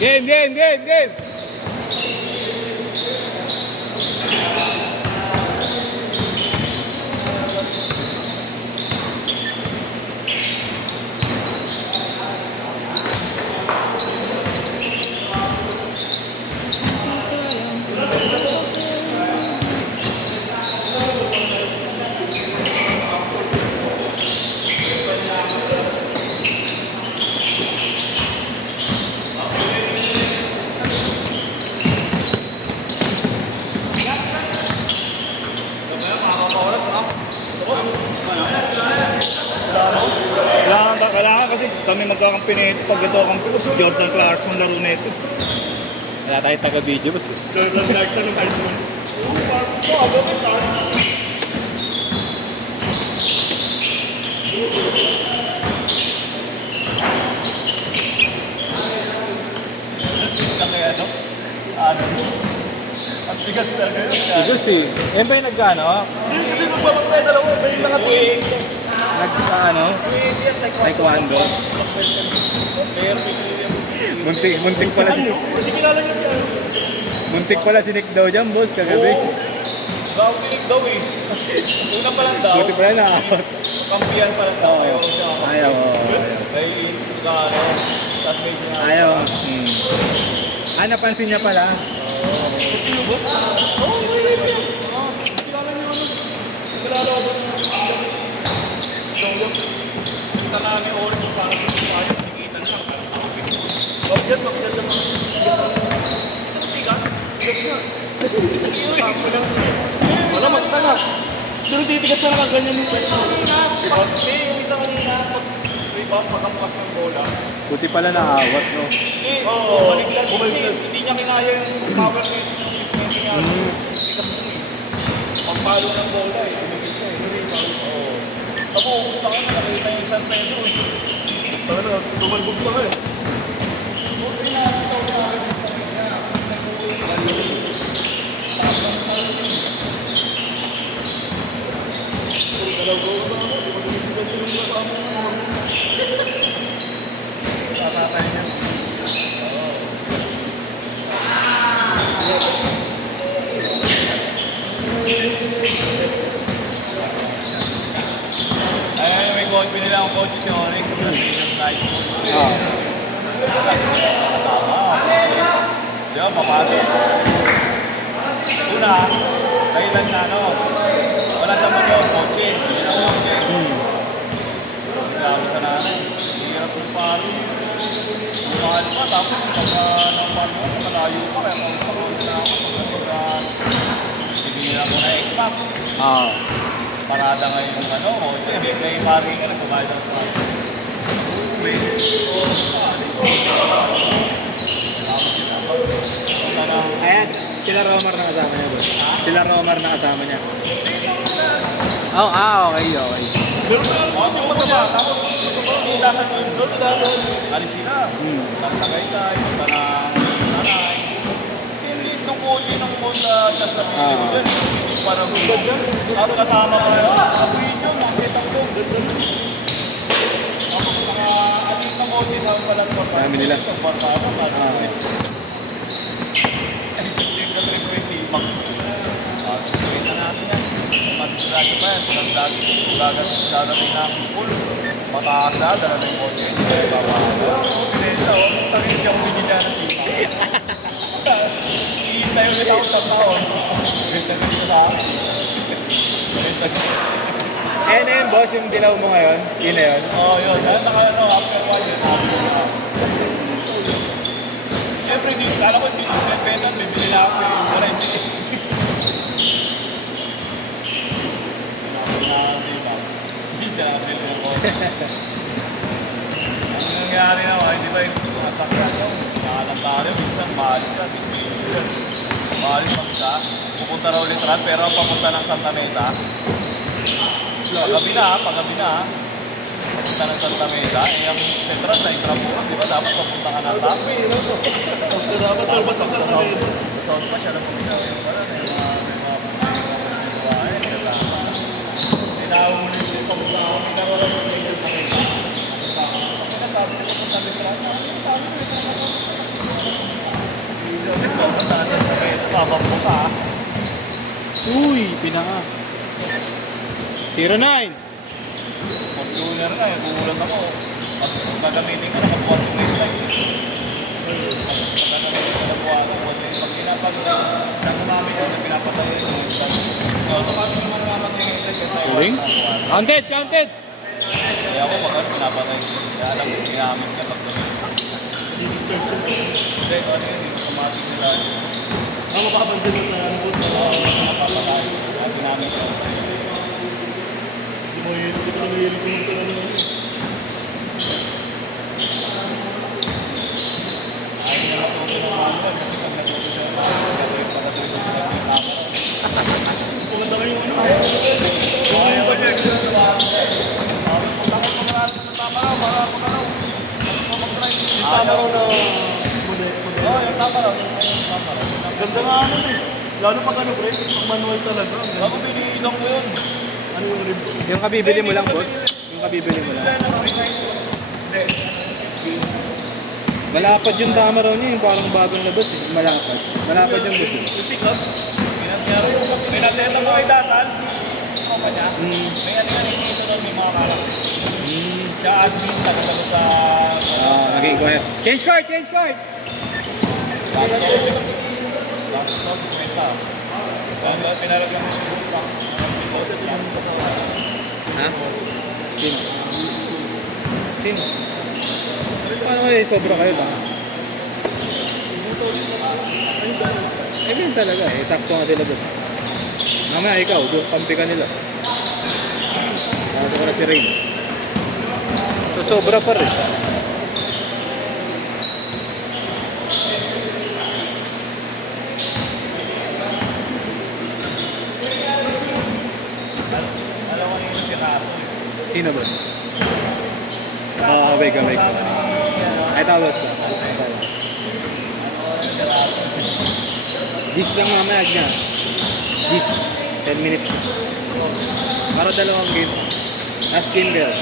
Game, game, game, game! Kailangan kasi kami magkakampi nito pag ito ang Jordan Clarkson laro nito. Wala tayo taga-video boss. Jordan Clarkson ng high school. Ang bigas talaga yun. Bigas eh. Yan ba yung nagkano? Hindi kasi magpapagpay dalawa. May mga tuwing. Nagkano? Taekwondo. Muntik pala si... Muntik pala si Nick daw dyan, boss, kagabi. Daw si Nick daw eh. Una pa lang daw. Buti pala na. Kampiyan pa lang daw. Ayaw siya. Ayaw. May gano. Tapos may sinabi. Ayaw. Ah, napansin niya pala. Kita na ni Orin yung parang tayo. Nakikita na lang. Bakit naman? Tigas? Tigas na. Wala magtanap. Pero titigas na lang ang ganyan nito. Yung isa kanina, pag makampas ng bola. Buti pala naawat, no? Oo, baligtad. Hindi niya kinaya yung power ni Messi niya. Tigas na eh. Pagpalo ng bola eh. Tumigil siya eh. Ako, pumunta ka na, nakita yung San Pedro. Ano, tumalbog lang eh. Buti na, ito na. Tatatay niya. May coach, pinila akong coach si Onyx. Diba, papasok. Una, kailan na ano, wala sa mga coach. Sinabi sa namin, hirap ng paro. Mahal pa, tapos pagka ng paro, malayo pa, kaya pag-coach na ako, hindi ako na X-Max. Parada ngayon yung ano, may parking ka na kumain ng paro. Ayan, sila Romar na kasama niya, boss. Sila Romar na kasama niya. Oh, okay. Yung mataba, tapos sindasan mo yung doon, alis sila. Tapos Tagaytay, punta ng Nanay. Hindi nung kuli ng punta, just na pinili dyan. Parang bugod dyan. Tapos kasama ko yun, abwisyo, mga setang doon. Tapos alis na koti sa palang porta. Dami nila. Porta ako, kita natin yan. Matisrado pa yan. Dadating na ang pool. Mataas na, dadating mo dyan. Pinenta o, tangin siya kung binila na sipa. Iintay ulit ako sa taon. Pinenta dito sa akin. Ayan na yun, boss, yung dilaw mo ngayon. Yun na yun. Oo, yun. After one yun. Siyempre, kala ko hindi ko pinipenta. Bibili lang ako yung wala hindi. Hindi siya nabili ako. Ang nangyari naman, hindi ba yung masakyan ko? Nakalantario, minsan maalis ka, minsan. Maalis pa siya. Pupunta raw literal, pero papunta ng Santa Mesa. Pagabi na. Papunta ng Santa Mesa. Eh, ang Central na Intramuros, di ba? Dapat papunta ka na top. Dapat talbas sa Santa Mesa. Sound pa siya na pumunta yung pala. Tinawag mo na yung papunta ako. Tinawag mo na yung papunta ako. Sabi ko sa Santa Mesa. Bambo ka. Uy, pinaka. 09. Computer na eh, kumulang ako. Pag gagamitin ka, nakabukas yung waveline. Pag gagamitin ka, nabuha ako. Pag nagamit ko, pinapatay yung waveline. Automatic naman naman yung waveline. Tuling? Counted, counted. Kaya ako pag pinapatay. Kaya alam ko, ginamit ka pag hindi, ano yun, automatic nila. Ang mapapansin mo sa ano po sa Napapatay. Kaya ginamit ko. hindi mo yun, hindi ko lang yun kung sa ano yun. Ayaw na matuto ng mga kasi pag natuto siya, gagawin pa kasi sila ng camera. Maganda kayo ano. Ayaw ba niya? Takot mo natin sa camera, para ako na lang. Tama raw na model. Oo, yung camera. Ganda nga ano eh. Lalo pag ano pre, pag manual talaga. Ako binihilang ko yun. Ano yung rim? Yung kabibili mo lang, boss. Yung kabibili mo lang. Malapad yung dama raw niya, yung parang bagong labas eh. Malapad. Malapad yung boss. Yung pick up, Pinaseta ko kay Dasal, si Papa niya. May ano yan, ito doon, may mga kalak. Siya admin, sagot sa... Okay, go ahead. Change card, change card! Tapos ko, si Kwenta. Kaya pinalagyan mo si Kwenta. Ha? Sino? Sino? Paano kayo sobra kayo ba? Eh, ganyan talaga eh. Sakto nga sila boss. Mamaya ikaw, doon kampi ka nila. Bago ko na si Rain. So, sobra pa rin. Alam ko yung si Raso. Sino boss? Oo, wait ka. Ay, tawas na. This lang mamaya niya. This. 10 minutes na. Para dalawang game. Last game there.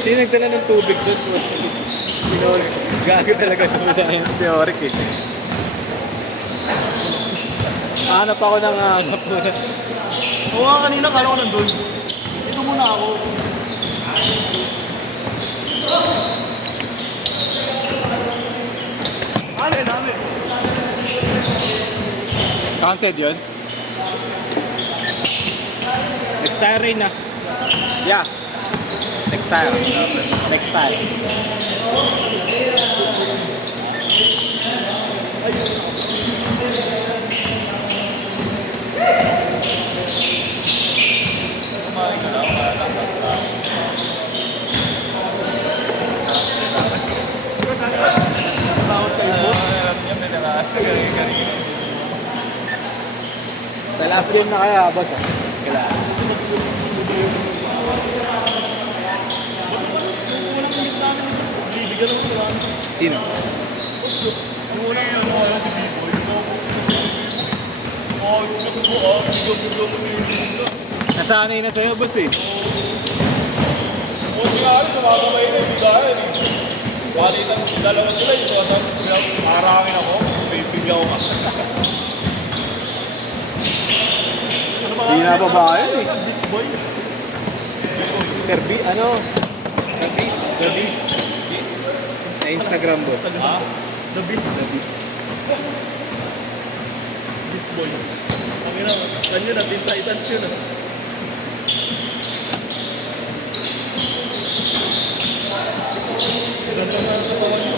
Sino nagdala ng tubig doon? Gago talaga tumula yung theoric eh. Hanap ako ng hanap mo. oo nga kanina, kala ko nandun. Dito muna ako. Ano yun namin? Counted yun? Next tire rin na. Yeah. Next tire. Next tire. Kumain ka lang, wala lang sa track. Tawad kayo po. Alam niya, may nakagaling. Sa last game na kaya, boss ah. Kailangan. Bibigyan naman sila. Sino? Yung unang ano si B-Boy. Nasanay na sa'yo, boss eh. Buti nga rin, sumakamay na yung bigayan eh. Balitan, dalawa sila yung marangin ako, bibigyan ko ka. Ano ba? Hindi na babae eh. Beast Boy. Mr. B, ano? The Beast. The Beast. Sa Instagram, boss. Ha? The Beast. The Beast. Beast Boy. Ang ina, kanyo na, Teen Titans yun ah. Ganda nga ang katawan nyo.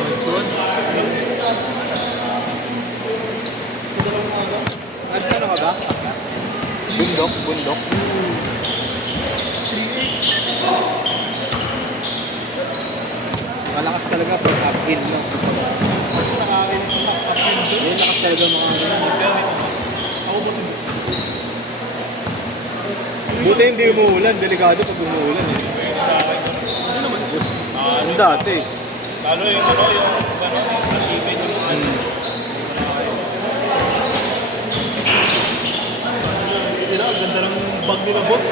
Next one. Ano ka ba? Bundok, bundok. Malakas talaga pag uphill mo. Nakakainis sa kapin doon. Ayun, lakas talaga mga ano. Ako ba si Buti hindi umuulan. Delikado pag umuulan eh. Ano naman? Yung dati. Lalo yung ano, yung nag-ibig yung mga Sila, ganda ng bag nila, boss.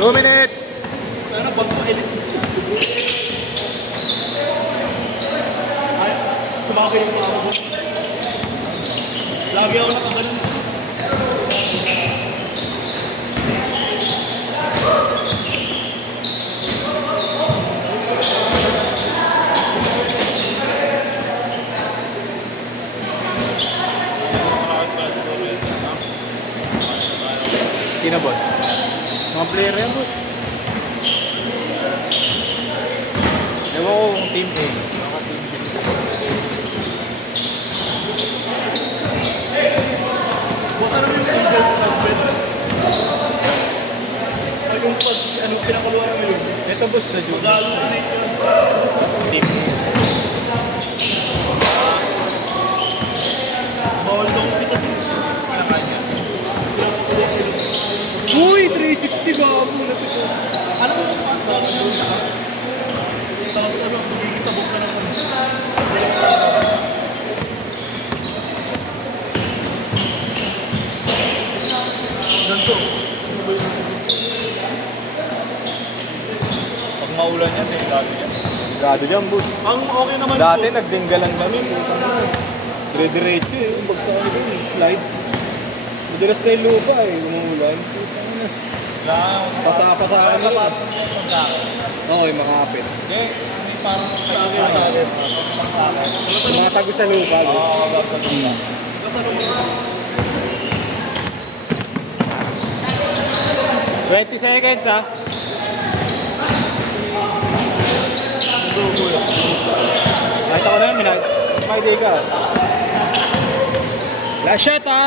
2 minutes! Ano, bag na edit. Ay, sumabay yung mga boss. Lagi ako nakagalan. Sino boss? Mga player yan boss. Ewan ko kung team A. Baka team B. Boss, ano yung Angels Trumpet? Ay, yung pag, anong pinakaluan mo yun? Ito boss sa June. Mag-hallucinate yun. Team A. Bawal daw kita sa pinakanya. Uy! 360 ba ako? Ano mo kung ang bawal yun? Tapos ano, sabog ka naman. Ganito. Pag maulan yan, eh, dati yan. Gado dyan boss. Ang okay naman Dati po. nagdinggalan kami. Dire-diretso eh. Yung bagsak kami doon. Slide. Madalas na yung lupa eh. Umuulan. Lang. Pasa-pasa Sa kami. patas mo yung sa akin. Okay, makakapit. Hindi, hindi parang Sa akin, sa akin. Tumatago sa lupa. boss. Oo, gagawin ka. Tapos ano mga 20 seconds ha. Nakita ko na yun, may day ka. Last shot ha.